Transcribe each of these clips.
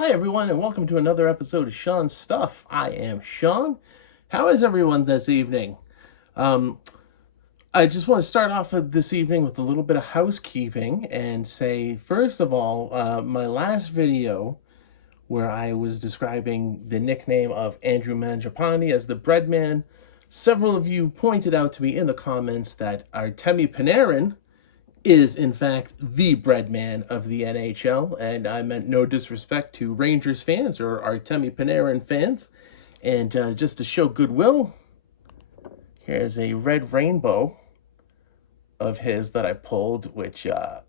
Hi everyone and welcome to another episode of Sean's Stuff. I am Sean. How is everyone this evening? Um, I just want to start off this evening with a little bit of housekeeping and say, first of all, my last video where I was describing the nickname of Andrew Mangiapane as the bread man, several of you pointed out to me in the comments that Artemi Panarin is in fact the bread man of the NHL, and I meant no disrespect to Rangers fans or Artemi Panarin fans. And just to show goodwill, here's a red rainbow of his that I pulled, which, I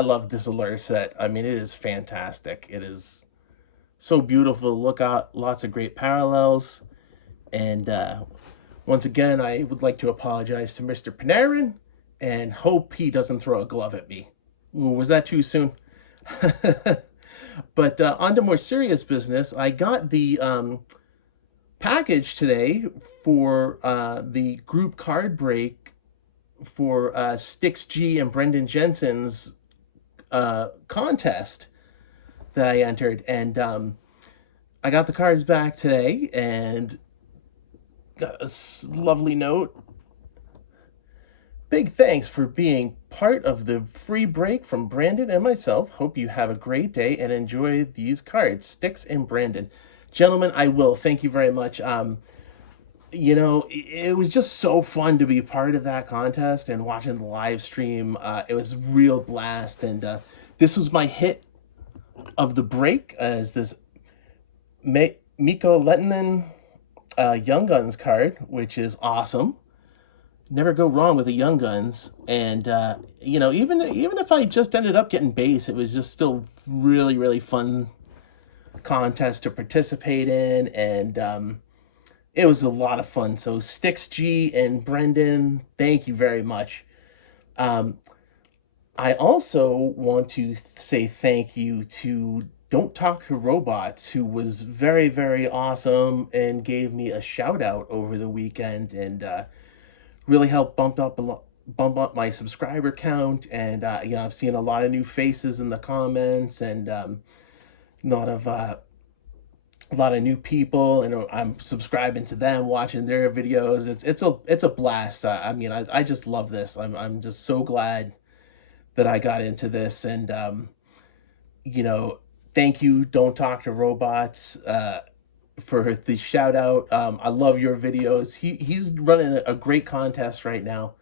love this alert set. I mean, it is fantastic. It is so beautiful. Look out, lots of great parallels. And once again, I would like to apologize to Mr. Panarin and hope he doesn't throw a glove at me. Ooh, was that too soon? But on to more serious business. I got the package today for the group card break for Styx G and Brendan Jensen's contest that I entered. And I got the cards back today and got a lovely note. Big thanks for being part of the free break from Brandon and myself. Hope you have a great day and enjoy these cards. Styx and Brandon. Gentlemen, I will. Thank you very much. It was just so fun to be part of that contest and watching the live stream. It was a real blast. And this was my hit of the break as this Mikko Lehtinen Young Guns card, which is awesome. Never go wrong with the Young Guns. And even if I just ended up getting base, it was just still really, really fun contest to participate in. And it was a lot of fun. So Styx G and Brendan, thank you very much. I also want to say thank you to Don't Talk to Robots, who was very, very awesome and gave me a shout out over the weekend and really helped bump up my subscriber count. And I've seen a lot of new faces in the comments and a lot of new people, and I'm subscribing to them, watching their videos. It's a blast. I just love this. I'm just so glad that I got into this. And thank you, Don't Talk to Robots, for the shout out. I love your videos. He's running a great contest right now,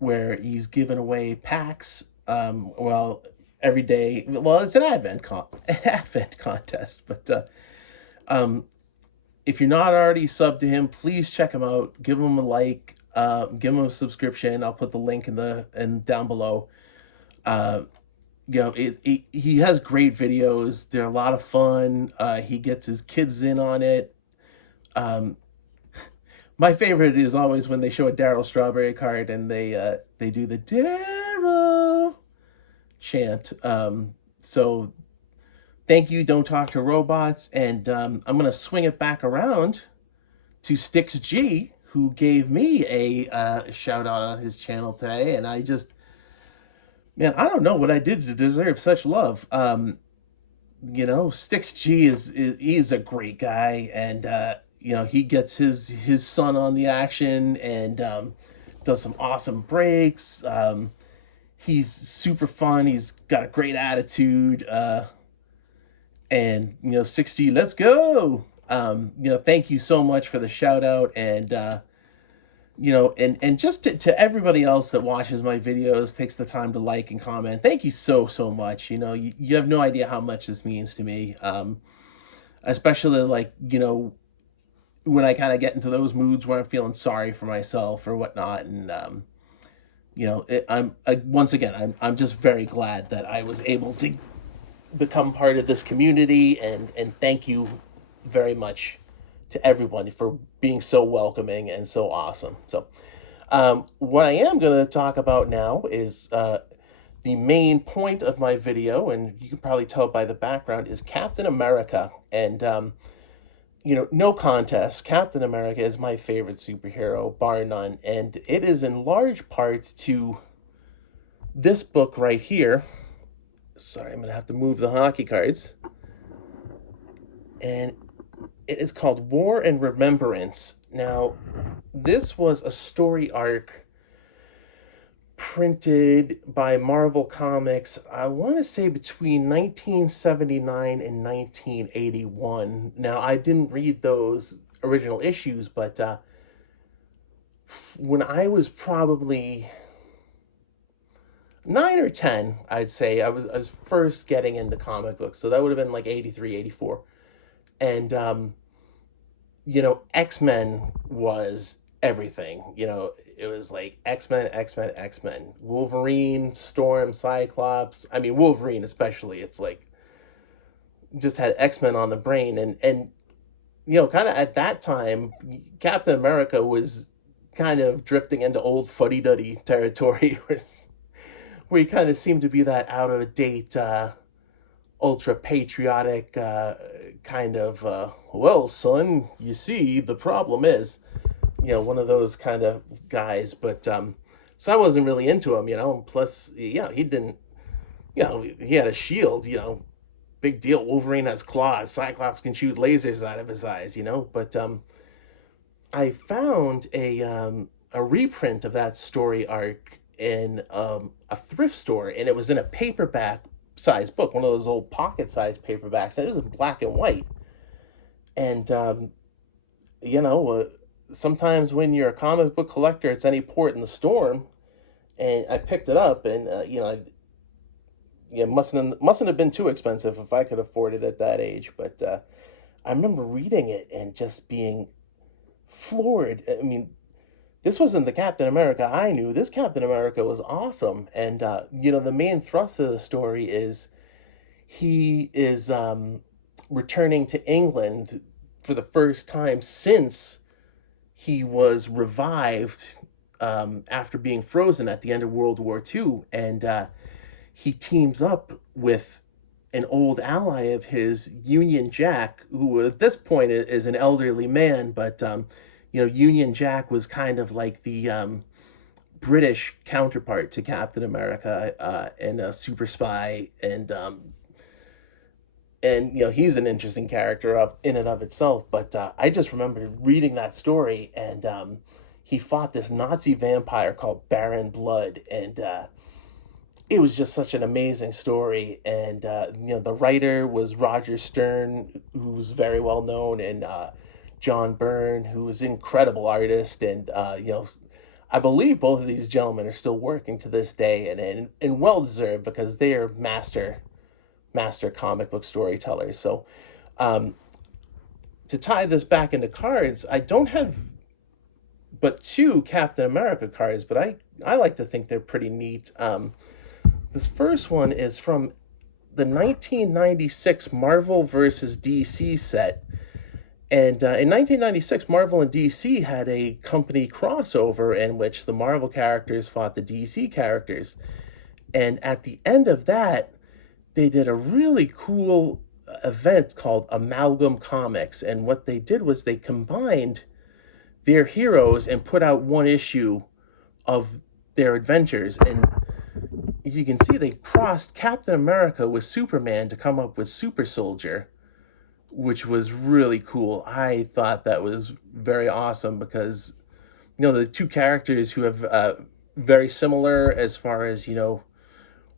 where he's giving away packs. Every day. Well, it's an advent contest, but if you're not already subbed to him, please check him out. Give him a like. Give him a subscription. I'll put the link in down below. He has great videos. They're a lot of fun. He gets his kids in on it. My favorite is always when they show a Daryl Strawberry card and they do the Daryl chant. So thank you, Don't Talk to Robots. And I'm going to swing it back around to Styx G, who gave me a shout out on his channel today. And I don't know what I did to deserve such love. Styx G he's a great guy, and he gets his son on the action and does some awesome breaks. He's super fun. He's got a great attitude. And Styx G, let's go. Thank you so much for the shout out. And and just to everybody else that watches my videos, takes the time to like and comment, thank you so much. You have no idea how much this means to me. Especially when I kind of get into those moods where I'm feeling sorry for myself or whatnot. And I'm just very glad that I was able to become part of this community, and thank you very much to everyone for being so welcoming and so awesome. So what I am going to talk about now is the main point of my video, and you can probably tell by the background, is Captain America. And no contest, Captain America is my favorite superhero, bar none. And it is in large parts to this book right here. Sorry, I'm going to have to move the hockey cards. and it is called War and Remembrance. Now, this was a story arc printed by Marvel Comics, I want to say between 1979 and 1981. Now, I didn't read those original issues, but when I was probably 9 or 10, I'd say I was first getting into comic books. So that would have been like 83, 84. And X-Men was everything. It was like X-Men, X-Men, X-Men. Wolverine, Storm, Cyclops. I mean, Wolverine especially. It's like just had X-Men on the brain. And kind of at that time, Captain America was kind of drifting into old fuddy-duddy territory where he kind of seemed to be that out-of-date, ultra patriotic kind of, well, son, you see, the problem is, one of those kind of guys. But so I wasn't really into him, plus, he didn't, he had a shield, big deal. Wolverine has claws. Cyclops can shoot lasers out of his eyes, but I found a reprint of that story arc in a thrift store, and it was in a paperback size book, one of those old pocket size paperbacks, and it was in black and white. And you know, uh, sometimes when you're a comic book collector, it's any port in the storm. And I picked it up, and mustn't have been too expensive if I could afford it at that age. But I remember reading it and just being floored. I mean, this wasn't the Captain America I knew. This Captain America was awesome. And the main thrust of the story is he is returning to England for the first time since he was revived after being frozen at the end of World War II. And he teams up with an old ally of his, Union Jack, who at this point is an elderly man, but Union Jack was kind of like the British counterpart to Captain America, and a super spy, and he's an interesting character in and of itself. But I just remember reading that story, and he fought this Nazi vampire called Baron Blood, and it was just such an amazing story. And the writer was Roger Stern, who was very well known, and John Byrne, who was an incredible artist. And I believe both of these gentlemen are still working to this day, and well deserved, because they are master comic book storytellers. So to tie this back into cards, I don't have but two Captain America cards, but I like to think they're pretty neat. This first one is from the 1996 Marvel versus DC set. And in 1996, Marvel and DC had a company crossover in which the Marvel characters fought the DC characters. And at the end of that, they did a really cool event called Amalgam Comics. And what they did was they combined their heroes and put out one issue of their adventures. And as you can see, they crossed Captain America with Superman to come up with Super Soldier, which was really cool. I thought that was very awesome, because the two characters who have very similar as far as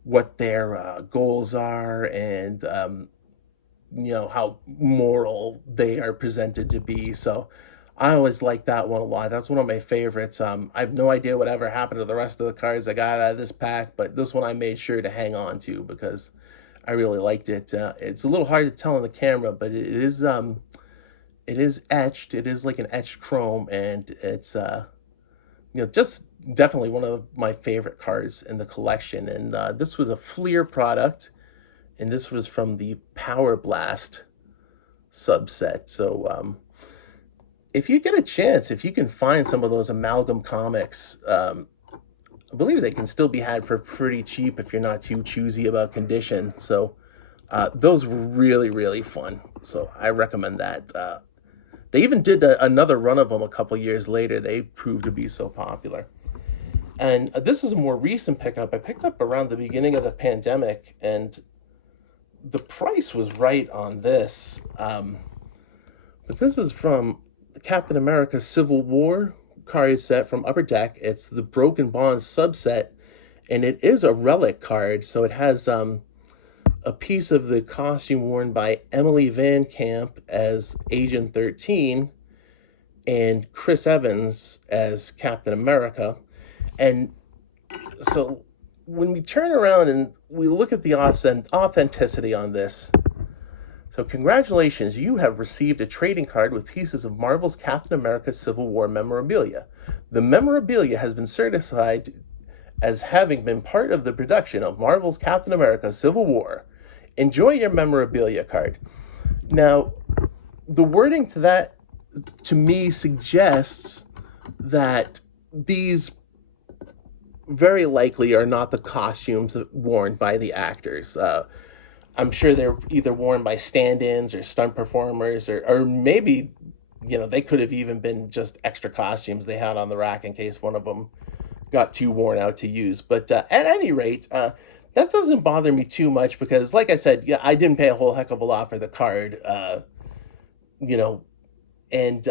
what their goals are, and how moral they are presented to be. So I always like that one a lot. That's one of my favorites. I have no idea whatever happened to the rest of the cards I got out of this pack, but this one I made sure to hang on to because I really liked it. It's a little hard to tell on the camera, but it is etched. It is like an etched chrome, and it's just definitely one of my favorite cards in the collection. And this was a Fleer product, and this was from the Power Blast subset. So if you get a chance, if you can find some of those Amalgam comics, I believe they can still be had for pretty cheap if you're not too choosy about condition. So those were really, really fun. So I recommend that. They even did another run of them a couple years later. They proved to be so popular. And this is a more recent pickup. I picked up around the beginning of the pandemic, and the price was right on this. But this is from the Captain America Civil War card set from Upper Deck. It's the Broken Bond subset, and it is a relic card, so it has a piece of the costume worn by Emily Van Camp as Agent 13 and Chris Evans as Captain America. And so when we turn around and we look at the authenticity on this, so congratulations, you have received a trading card with pieces of Marvel's Captain America Civil War memorabilia. The memorabilia has been certified as having been part of the production of Marvel's Captain America Civil War. Enjoy your memorabilia card. Now, the wording to that, to me, suggests that these very likely are not the costumes worn by the actors. I'm sure they're either worn by stand-ins or stunt performers, or maybe, they could have even been just extra costumes they had on the rack in case one of them got too worn out to use. But at any rate, that doesn't bother me too much because, like I said, yeah, I didn't pay a whole heck of a lot for the card, and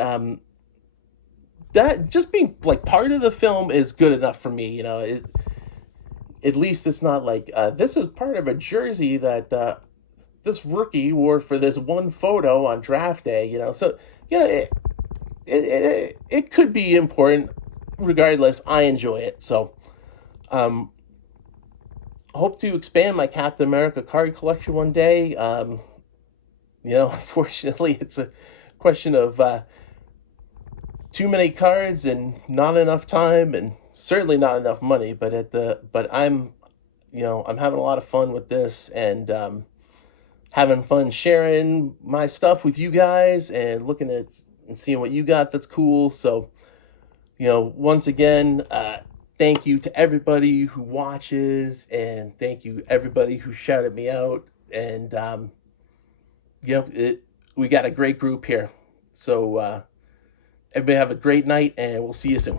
that just being like part of the film is good enough for me. At least it's not like this is part of a jersey that this rookie wore for this one photo on draft day. So it could be important. Regardless, I enjoy it. So, hope to expand my Captain America card collection one day. Unfortunately, it's a question of too many cards and not enough time, and certainly not enough money. But I'm having a lot of fun with this, and having fun sharing my stuff with you guys and looking at and seeing what you got that's cool. So, once again, thank you to everybody who watches, and thank you everybody who shouted me out. And we got a great group here. So everybody have a great night, and we'll see you soon.